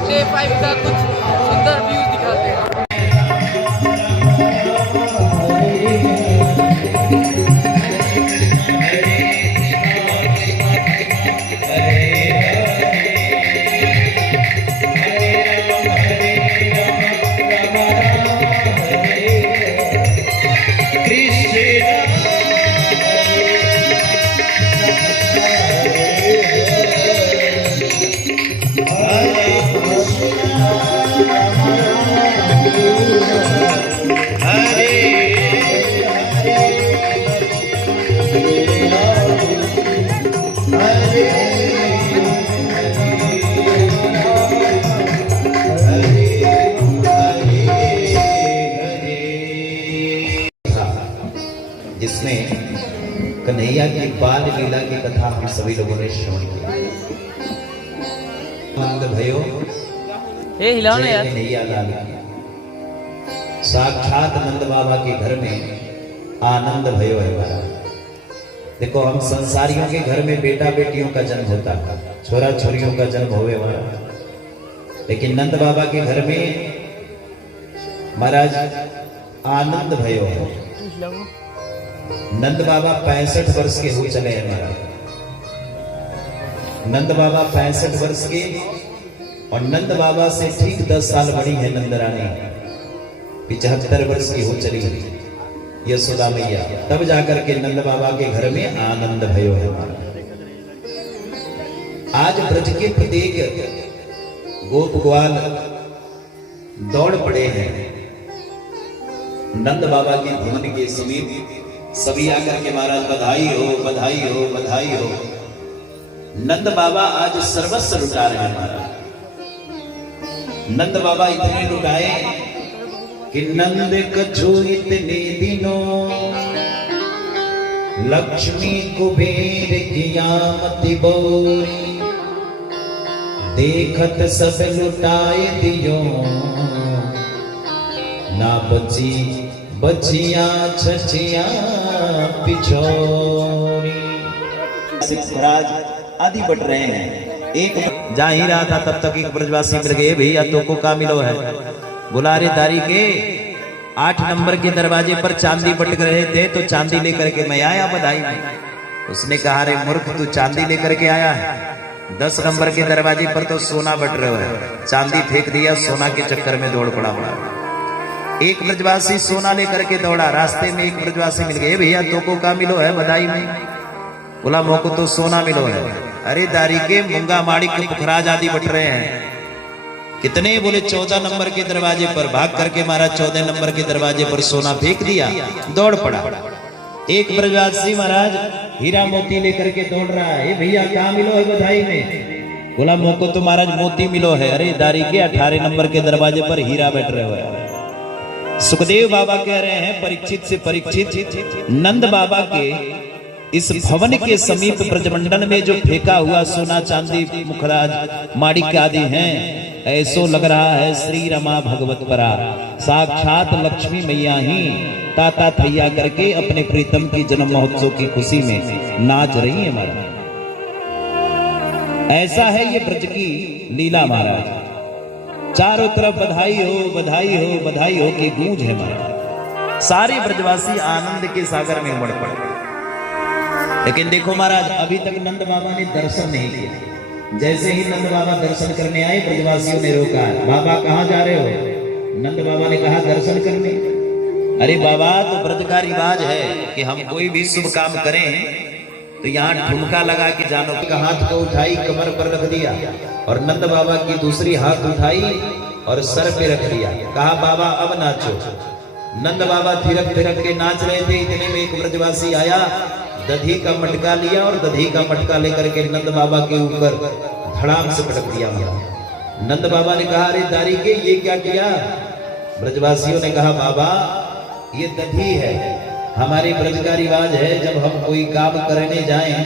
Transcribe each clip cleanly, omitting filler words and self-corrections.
Day 5 का कुछ सुंदर व्यूज दिखाते हैं। जिसमें कन्हैया की बाल लीला की कथा हम सभी लोगों ने श्रवण किया। आनंद भयो कन्हैया लाल की, साक्षात नंद बाबा के घर में आनंद भयो है हमारा। देखो, हम संसारियों के घर में बेटा बेटियों का जन्म होता है, छोरा छोरियों का जन्म होवे हमारा, लेकिन नंद बाबा के घर में महाराज आनंद भयो है। नंद बाबा 65 वर्ष के हो चले हैं महाराज। नंद बाबा 65 वर्ष के, और नंद बाबा से ठीक 10 साल बड़ी है नंदरानी, 75 वर्ष की हो चली यशोदा मैया। तब जाकर के नंद बाबा के घर में आनंद भयो है हमारा। आज ब्रज के प्रत्येक गोप ग्वाल दौड़ पड़े हैं नंद बाबा की धुन के समीप। सभी आकर के महाराज बधाई हो, बधाई हो, बधाई हो। नंद बाबा आज सर्वस्व लुटा रहे हैं महाराज। नंद बाबा इतने लुटाए कि नंद कछु इतने दिनों लक्ष्मी कुबेर कियामति बोरी, देखत सब लुटाए दियो ना बची बचिया छचिया पिछोरी। महाराज आदि बट रहे हैं। एक जा ही रहा था तब तक एक ब्रजवासी मिल गए, भैया तो को का मिलो है। बोला, अरे दारी के 8 नंबर के दरवाजे पर चांदी बटक रहे थे तो चांदी लेकर के मैं आया बधाई में। उसने कहा, अरे मूर्ख, तू चांदी लेकर के आया है? 10 नंबर के दरवाजे पर तो सोना बट रहा है, चांदी फेंक दिया, सोना के चक्कर में दौड़ पड़ा। एक ब्रजवासी सोना लेकर के दौड़ा, रास्ते में एक ब्रजवासी मिल गए, भैया तो को का मिलो है बधाई में? बोला, मोको तो सोना मिलो है। अरे दारी के मूंगा माड़िक पुखराज आदि बट रहे हैं। कितने? बोले 14 नंबर के दरवाजे पर। भाग करके महाराज 14 नंबर के दरवाजे पर सोना फेंक दिया, दौड़ पड़ा। एक ब्रजवासी महाराज हीरा मोती लेकर के दौड़ रहा है, भैया क्या मिलो है बधाई में? बोला, मोको तो महाराज मोती मिलो है। अरे दारी के 18 नंबर के दरवाजे पर हीरा बैठ रहे हो। सुखदेव बाबा कह रहे हैं, परीक्षित से परीक्षित, नंद बाबा के इस भवन के समीप ब्रजमंडल में जो फेंका हुआ सोना चांदी मुखराज माणिक आदि हैं, ऐसो लग रहा है श्री रमा भगवत परा, साक्षात लक्ष्मी मैया ही ताता थैया करके अपने प्रीतम की जन्म महोत्सव की खुशी में नाच रही है महाराज। ऐसा है ये ब्रज की लीला महाराज। चारों तरफ बधाई हो, बधाई हो, बधाई हो की गूंज है महाराज। सारे ब्रजवासी आनंद के सागर में उमड़ पड़े। लेकिन देखो महाराज, अभी तक नंद बाबा ने दर्शन नहीं किया। जैसे ही नंद बाबा दर्शन करने आए, ब्रजवासियों ने रोका, बाबा कहाँ जा रहे हो? नंद बाबा ने कहा, दर्शन करने। अरे बाबा, तो ब्रज का रिवाज है कि हम कोई भी शुभ काम करें तो यहाँ ठुमका लगा के जानो। का हाथ को उठाई, कमर पर रख दिया, और नंद बाबा की दूसरी हाथ उठाई और सर पे रख दिया। कहा, बाबा अब नाचो। नंद बाबा थिरक थिरक के नाच रहे थे। इतने में एक ब्रजवासी आया, दधी का मटका लिया और दधी का मटका लेकर के नंद बाबा के ऊपर धड़ाम से पटक दिया। नंद बाबा ने कहा, अरे दारी के ये क्या किया? ब्रजवासियों ने कहा, बाबा ये दधी है। हमारे ब्रज का रिवाज है, जब हम कोई काम करने जाएं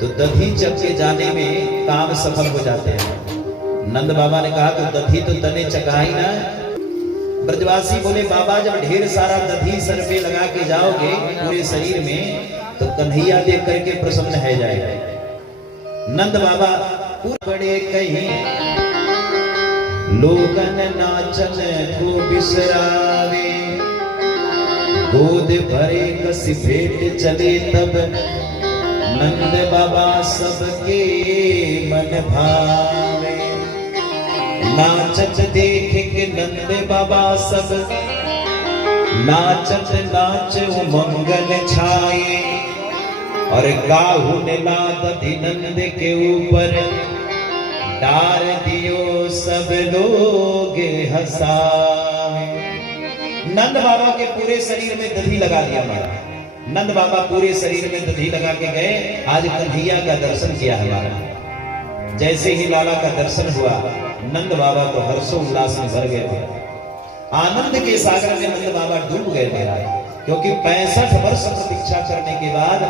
तो दधी चख के जाने में काम सफल हो जाते हैं। नंद बाबा ने कहा, तो दधी तो तने चखाई ना। ब्रजवासी बोले, बाबा जब ढेर सारा दधी सर पे लगा के जाओगे पूरे शरीर में तो कन्हैया देख करके प्रसन्न है जाएगा। नंद बाबा बड़े कहीं लोगन नाचन को बिसरावे, गोद भरे कस भेंट चले तब, नंद बाबा सबके मन भावे। नाचत देख के नंद बाबा सब, नाचत नाच मंगल छाए, और गाहु नाद नंद के ऊपर, डार दियो सब लोग हंसावे। नंद बाबा के पूरे शरीर में दधी लगा दिया हमारा, नंद बाबा पूरे शरीर में दधी लगा के गए। आज कन्हैया का दर्शन किया हमारा। जैसे ही लाला का दर्शन हुआ, नंद बाबा तो हर्षोल्लास में भर गए, आनंद के सागर में नंद बाबा डूब गए महाराज। क्योंकि 65 वर्ष प्रतीक्षा करने के बाद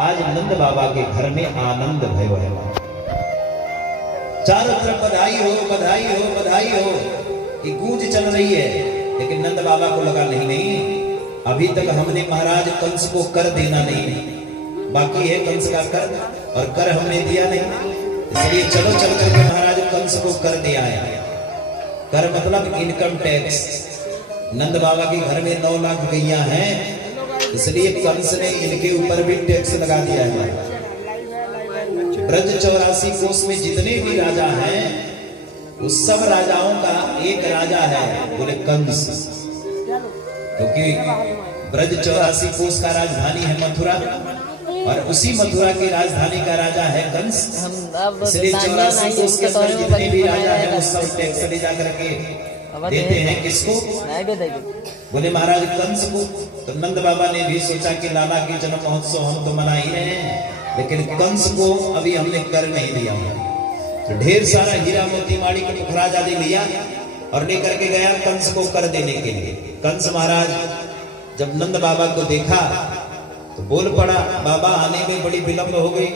आज नंद बाबा के घर में आनंद भयो है। चारों तरफ बधाई हो बधाई हो बधाई हो की गूंज चल रही है। लेकिन नंद बाबा को लगा नहीं, अभी तक हमने महाराज कंस को कर देना नहीं, बाकी है कंस का कर, और कर हमने दिया नहीं। इसलिए चलो चल करके महाराज कंस को कर दिया है। कर मतलब इनकम टैक्स। नंद बाबा के घर में 9 लाख गैया हैं, इसलिए कंस ने इनके ऊपर भी टैक्स लगा दिया है। ब्रज 84 कोष में जितने भी राजा हैं, उस सब राजाओं का एक राजा है, बोले कंस। क्योंकि ब्रज 84 कोष का राजधानी है मथुरा, और उसी मथुरा की राजधानी का राजा है कंस। इसलिए 84 कोष के अंदर जितने भी राजा हैं, वो सब टैक्स ले जा करके देते हैं किसको? बोले महाराज कंस को। तो नंद बाबा ने भी सोचा कि लाला के जन्म महोत्सव हम तो मना ही रहे हैं, लेकिन कंस को अभी हमने कर नहीं दिया। तो ढेर सारा हीरा मोती माणिक मुखराज आदि लिया और लेकर के गया कंस को कर देने के लिए। कंस महाराज जब नंद बाबा को देखा तो बोल पड़ा, बाबा आने में बड़ी विलंब हो गई।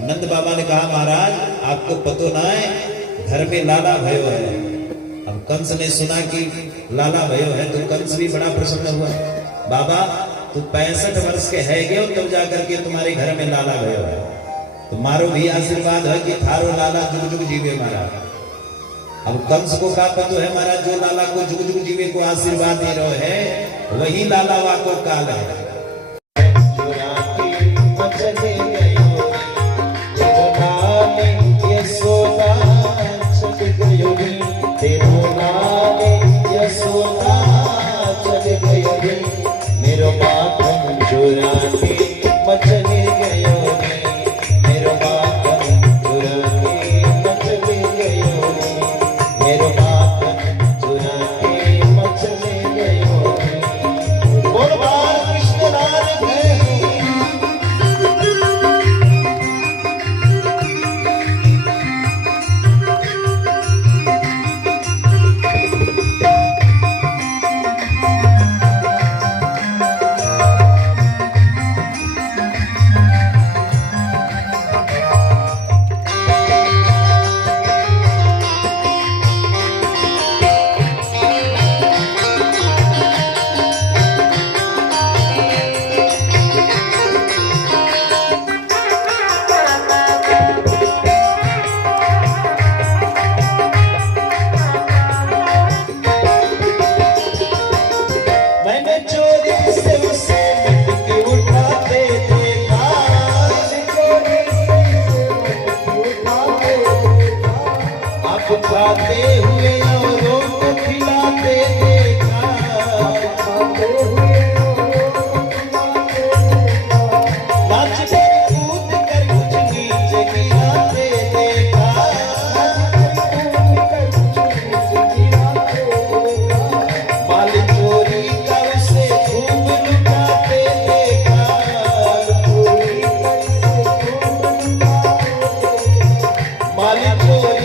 नंद बाबा ने कहा, महाराज आपको पतो ना है, घर में लाला भयो है। अब कंस ने सुना कि लाला भयो है तो कंस भी बड़ा प्रसन्न हुआ। बाबा तो 65 वर्ष के है गए, तब जाकर के तुम्हारे घर में लाला भयो है, तुम्हारो भी आशीर्वाद है कि थारो लाला जुग जुग जीवे महाराज। अब कंस को का पतो है महाराज, जो लाला को जुग जुग जीवे को आशीर्वाद दे रहे है, वही लाला वा को काल है। मेरो माखन चुरा के मचले गयो रे, मेरो माखन चुरा के मचले गयो रे, मेरो माखन चुरा के मचले गयो रे। बोल बाल कृष्ण लाल की। खाते हुए औरों को खिलाते देखा, नाच कर कूद कर कुछ नीचे गिराते देखा, माल चोरी का उसे खूब लुटाते देखा, माल चोरी